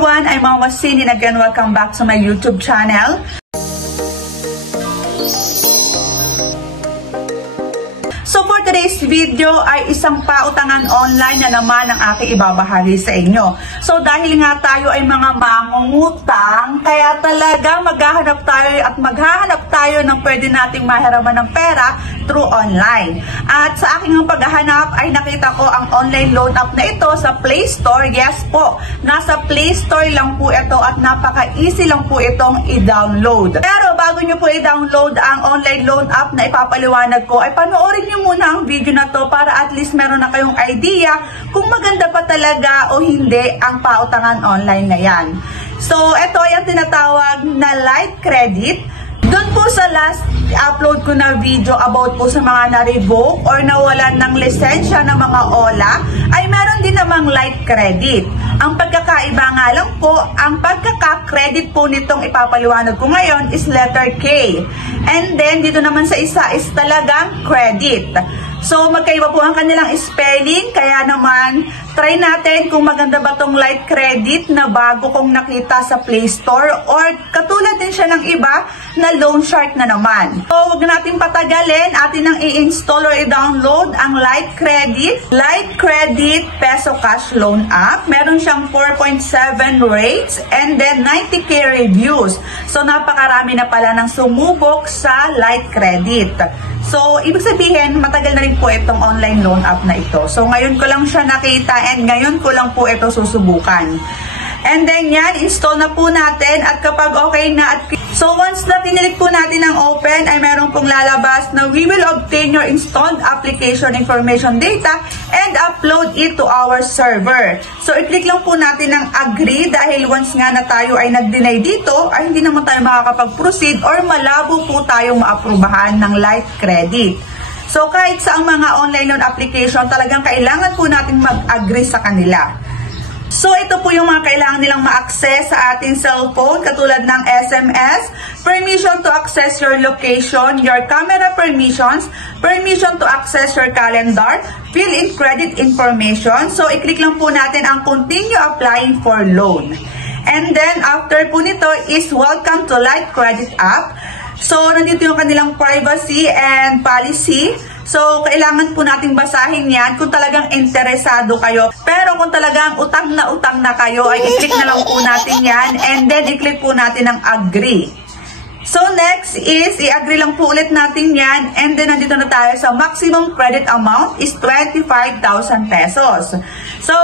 everyone, I'm Mama Cindy and again welcome back to my YouTube channel. So for today's video ay isang pautangan online na naman ang aking ibabahagi sa inyo. So dahil nga tayo ay mga mangungutang, kaya talaga maghahanap tayo ng pwede nating mahiraman ng pera through online. At sa aking paghahanap ay nakita ko ang online loan app na ito sa Play Store. Yes po, nasa Play Store lang po ito at napaka-easy lang po itong i-download. Pero bago nyo po i-download ang online loan app na ipapaliwanag ko, ay panoorin nyo muna ang video na to para at least meron na kayong idea kung maganda pa talaga o hindi ang pautangan online na yan. So ito ay ang tinatawag na Light Credit. Doon po sa last upload ko na video about po sa mga na-revoke or nawalan ng lisensya ng mga OLA, ay meron din namang light credit. Ang pagkakaiba nga lang po, ang pagkaka-credit po nitong ipapaliwanag ko ngayon is letter K. And then dito naman sa isa is talagang credit. So magkaiba po ang kanilang spelling, kaya naman try natin kung maganda ba tong light credit na bago kong nakita sa Play Store or katulad din siya ng iba na loan shark na naman. So huwag natin patagalin, atin nang i-install or i-download ang Light Credit Peso Cash Loan app. Meron siyang 4.7 rates and then 90k reviews. So napakarami na pala ng sumubok sa Light Credit. So, ibig sabihin, matagal na rin po itong online loan app na ito. So, ngayon ko lang siya nakita and ngayon ko lang po ito susubukan. And then yan, install na po natin at kapag okay na so once na pinilik po natin ang open ay meron pong lalabas na we will obtain your installed application information data and upload it to our server. So i-click lang po natin ang agree dahil once nga na tayo ay nag-deny dito ay hindi naman tayo makakapag-proceed or malabo po tayong maaprubahan ng light credit. So kahit sa mga online loan application talagang kailangan po natin mag-agree sa kanila. So, ito po yung mga kailangan nilang ma-access sa ating cellphone, katulad ng SMS, permission to access your location, your camera permissions, permission to access your calendar, fill in credit information. So, i-click lang po natin ang continue applying for loan. And then, after po nito is welcome to Light Credit app. So, nandito yung kanilang privacy and policy. So, kailangan po nating basahin yan kung talagang interesado kayo. Pero kung talagang utang na kayo, ay i-click na lang po natin yan. And then, i-click po natin ang agree. So, next is, i-agree lang po ulit natin yan. And then, nandito na tayo sa maximum credit amount is 25,000 pesos. So,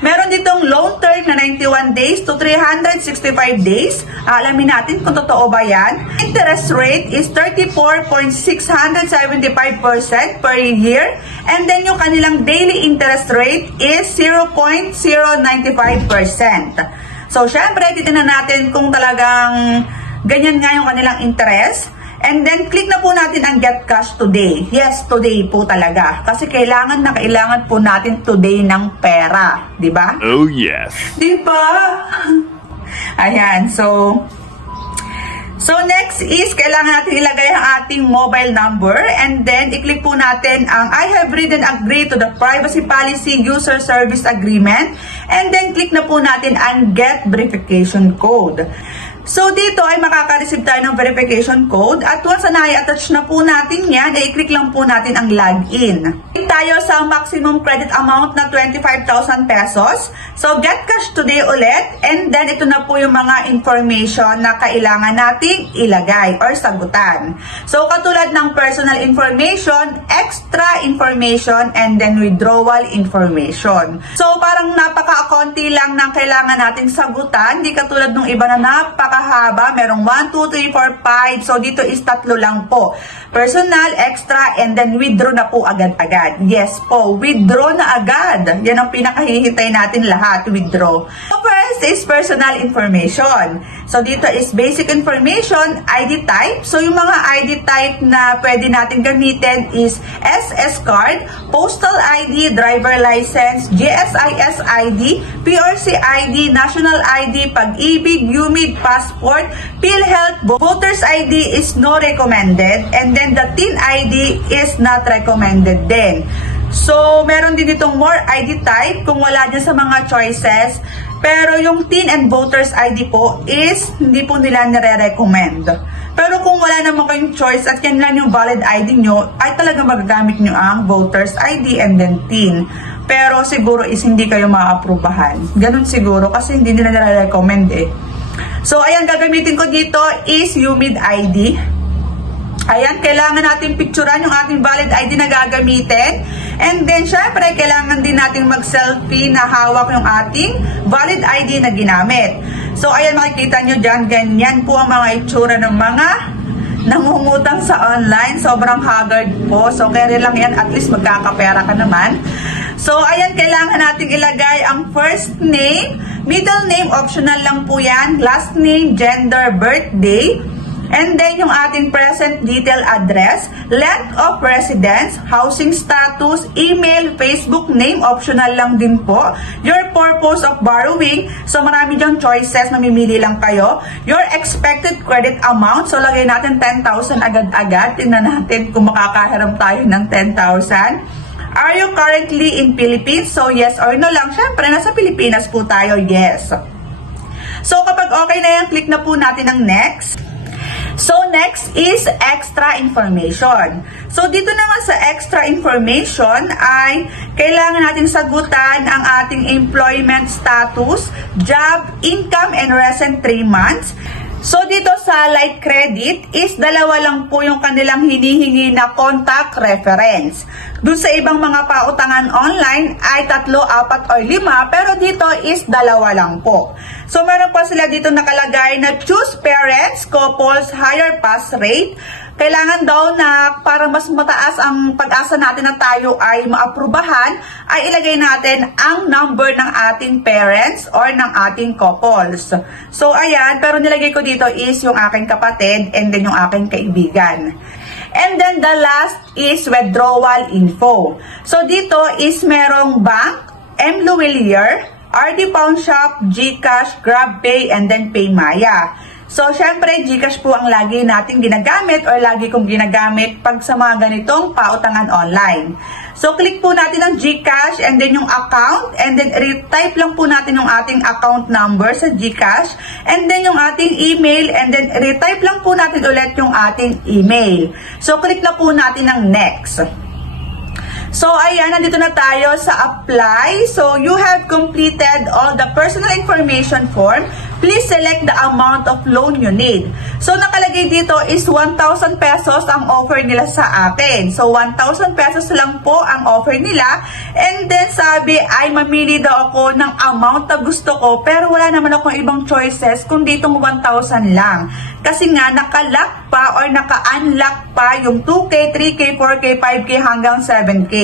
meron ditong loan term na 91 days to 365 days. Alamin natin kung totoo ba yan. Interest rate is 34.675% per year. And then, yung kanilang daily interest rate is 0.095%. So, syempre, titignan natin kung talagang ganyan nga yung kanilang interest. And then, click na po natin ang Get Cash Today. Yes, today po talaga. Kasi kailangan po natin today ng pera. Diba? Oh, yes. Diba? Ayan, so next is, kailangan natin ilagay ang ating mobile number. And then, i-click po natin ang I have read and agree to the privacy policy user service agreement. And then, click na po natin ang Get Verification Code. So, dito ay makaka-receive tayo ng verification code at once na i-attach na po natin yan, i-click lang po natin ang login. Click tayo sa maximum credit amount na 25,000 pesos. So, Get Cash Today ulit and then ito na po yung mga information na kailangan nating ilagay or sagutan. So, katulad ng personal information, extra information, and then withdrawal information. So, parang napaka-konti lang ng kailangan nating sagutan, di katulad ng iba na napakahaba, merong 1, 2, 3, 4, 5. So, dito is 3 lang po. Personal, extra, and then withdraw na po agad-agad. Yes po, withdraw na agad. Yan ang pinakahihintay natin lahat, withdraw. So, first is personal information. So, dito is basic information, ID type. So, yung mga ID type na pwede natin gamitin is SS card, postal ID, driver license, GSIS ID, PRC ID, national ID, pag-ibig, UMID, passport, PhilHealth, voters ID is no recommended, and then the TIN ID is not recommended din. So, meron din itong more ID type kung wala dyan sa mga choices. Pero yung TIN and Voters ID po is hindi po nila nire-recommend. Pero kung wala naman kayong choice at yan lang yung valid ID nyo, ay talaga magagamit nyo ang Voters ID and then TIN. Pero siguro is hindi kayo ma-aprobahan. Ganun siguro kasi hindi nila nire-recommend eh. So ayan, gagamitin ko dito is UMID ID. Ayan, kailangan natin picturean yung ating valid ID na gagamitin. And then, syempre, kailangan din natin mag-selfie na hawak yung ating valid ID na ginamit. So, ayan, makikita nyo dyan, ganyan po ang mga itsura ng mga nangungutang sa online. Sobrang haggard po. So, kaya lang yan, at least magkakapera ka naman. So, ayan, kailangan natin ilagay ang first name, middle name, optional lang po yan, last name, gender, birthday, and then yung ating present detail address, length of residence, housing status, email, Facebook name, optional lang din po. Your purpose of borrowing, so marami dyang choices, mamimili lang kayo. Your expected credit amount, so lagay natin 10,000 agad-agad. Tingnan natin kung makakahiram tayo ng 10,000. Are you currently in Philippines? So yes or no lang. Syempre, nasa Pilipinas po tayo, yes. So kapag okay na yan, click na po natin ang next. So, next is extra information. So, dito naman sa extra information ay kailangan natin sagutan ang ating employment status, job, income, and recent 3 months. So, dito sa Light Credit is dalawa lang po yung kanilang hinihingi na contact reference. Doon sa ibang mga pautangan online ay 3, 4, or 5, pero dito is dalawa lang po. So, meron pa sila dito nakalagay na choose parents, couples, higher pass rate. Kailangan daw na para mas mataas ang pag-asa natin na tayo ay maaprubahan, ay ilagay natin ang number ng ating parents or ng ating couples. So, ayan, pero nilagay ko dito is yung aking kapatid and then yung aking kaibigan. And then the last is withdrawal info. So, dito is merong bank, M. Luwilier, RD Pawn Shop, GCash, GrabPay, and then PayMaya. So, syempre, GCash po ang lagi nating ginagamit or lagi kong ginagamit pag sa mga ganitong pautangan online. So, click po natin ang GCash and then yung account and then retype lang po natin yung ating account number sa GCash and then yung ating email and then retype lang po natin ulit yung ating email. So, click na po natin ang next. So, ayan, nandito na tayo sa apply. So, you have completed all the personal information form. Please select the amount of loan you need. So, nakalagay dito is 1,000 pesos ang offer nila sa akin. So, 1,000 pesos lang po ang offer nila. And then, sabi ay mamili daw ako ng amount na gusto ko. Pero wala naman akong ibang choices kundi itong 1,000 lang. Kasi nga, naka-lock pa or naka-unlock pa yung 2K, 3K, 4K, 5K hanggang 7K.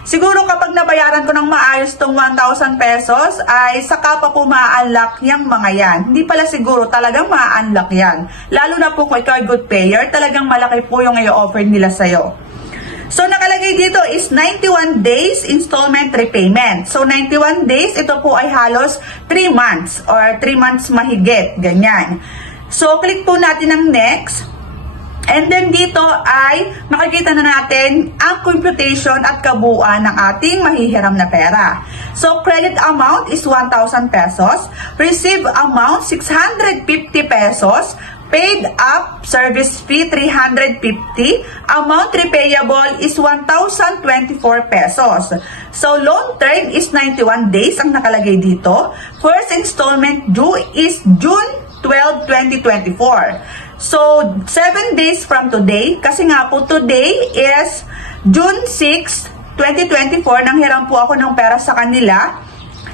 Siguro kapag nabayaran ko ng maayos tong 1,000 pesos, ay saka pa po ma-unlock yung mga yan. Hindi pala siguro, talagang ma-unlock yan. Lalo na po kung ikaw ay good payer, talagang malaki po yung i-offer nila sa'yo. So, nakalagay dito is 91 days installment repayment. So, 91 days, ito po ay halos 3 months or 3 months mahigit, ganyan. So, click po natin ang next. And then dito ay makikita na natin ang computation at kabuuan ng ating mahihiram na pera. So, credit amount is 1,000 pesos. Receive amount 650 pesos. Paid up service fee 350. Amount repayable is 1,024 pesos. So, loan term is 91 days ang nakalagay dito. First installment due is June 12, 2024. So, 7 days from today, kasi nga po today is June 6, 2024, nanghiram po ako ng pera sa kanila.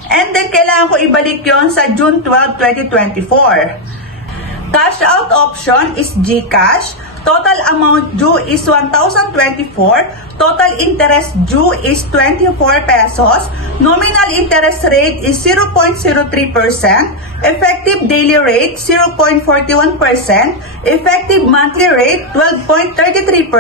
And then, kailangan ko ibalik yon sa June 12, 2024. Cash out option is GCash. Total amount due is 1,024. Total interest due is 24 pesos. Nominal interest rate is 0.03%. Effective daily rate 0.41%. Effective monthly rate 12.33%.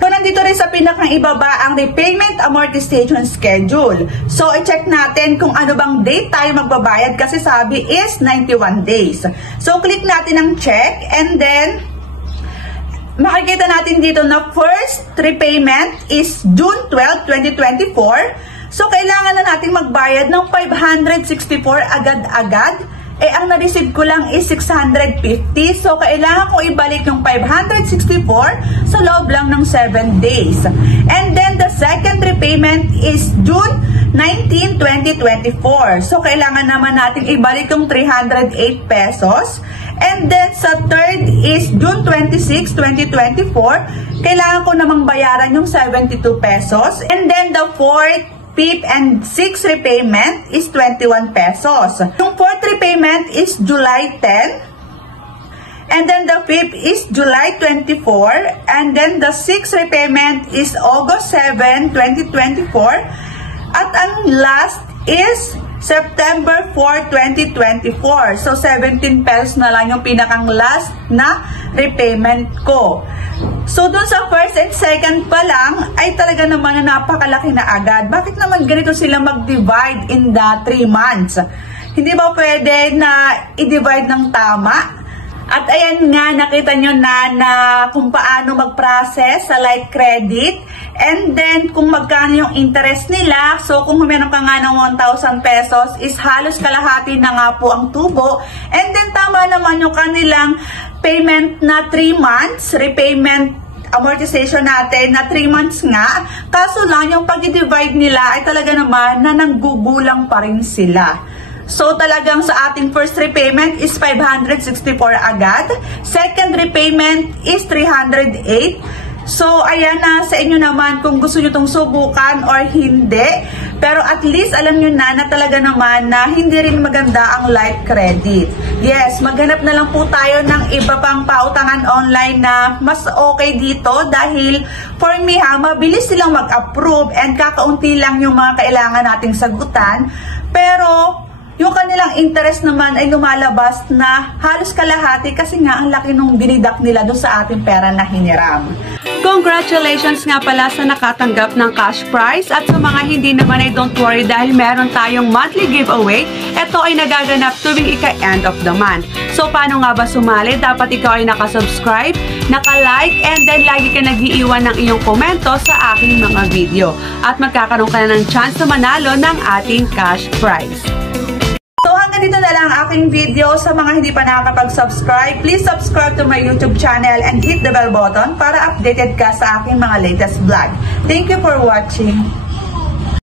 So, nandito rin sa pinakang ibaba ang repayment amortization schedule. So, i-check natin kung ano bang date tayo magbabayad kasi sabi is 91 days. So, click natin ang check and then makikita natin dito na first repayment is June 12, 2024. So, kailangan na nating magbayad ng 564 agad-agad. Eh, ang na-receive ko lang is 650. So, kailangan ko ibalik yung 564 sa loob lang ng 7 days. And then, the second repayment is June 19, 2024. So, kailangan naman natin ibalik yung 308 pesos. And then, sa third is June 26, 2024. Kailangan ko namang bayaran yung 72 pesos. And then, the fourth, fifth, and sixth repayment is 21 pesos. Yung fourth repayment is July 10. And then the fifth is July 24. And then the sixth repayment is August 7, 2024. At ang last is September 4, 2024. So, 17 pesos na lang yung pinakang last na repayment ko. So, dun sa first and second pa lang, ay talaga naman na napakalaki na agad. Bakit naman ganito sila mag-divide in the 3 months? Hindi ba pwede na i-divide ng tama? At ayan nga, nakita nyo na kung paano mag-process sa Like Credit. And then, kung magkano yung interest nila. So, kung meron ka nga ng 1,000 pesos, is halos kalahati na nga po ang tubo. And then, tama naman yung kanilang payment na 3 months, repayment amortization natin na 3 months nga. Kaso lang, yung pag-divide nila ay talaga naman na nanggugulang pa rin sila. So, talagang sa ating first repayment is 564 agad. Second repayment is 308. So, ayan na sa inyo naman kung gusto nyo itong subukan or hindi. Pero at least alam nyo na talaga naman na hindi rin maganda ang Like Credit. Yes, maghanap na lang po tayo ng iba pang pautangan online na mas okay dito dahil for me mabilis silang mag-approve and kakaunti lang yung mga kailangan nating sagutan. Pero yung kanilang interest naman ay lumalabas na halos kalahati kasi nga ang laki nung binidak nila doon sa ating pera na hiniram. Congratulations nga pala sa nakatanggap ng cash prize at sa mga hindi naman ay don't worry dahil meron tayong monthly giveaway. Ito ay nagaganap tuwing ika-end of the month. So paano nga ba sumali? Dapat ikaw ay nakasubscribe, naka-like, and then lagi ka nag-iiwan ng iyong komento sa aking mga video. At magkakaroon ka na ng chance na manalo ng ating cash prize. So hanggang dito na lang ang aking video. Sa mga hindi pa nakakapag-subscribe, please subscribe to my YouTube channel and hit the bell button para updated ka sa aking mga latest vlog. Thank you for watching.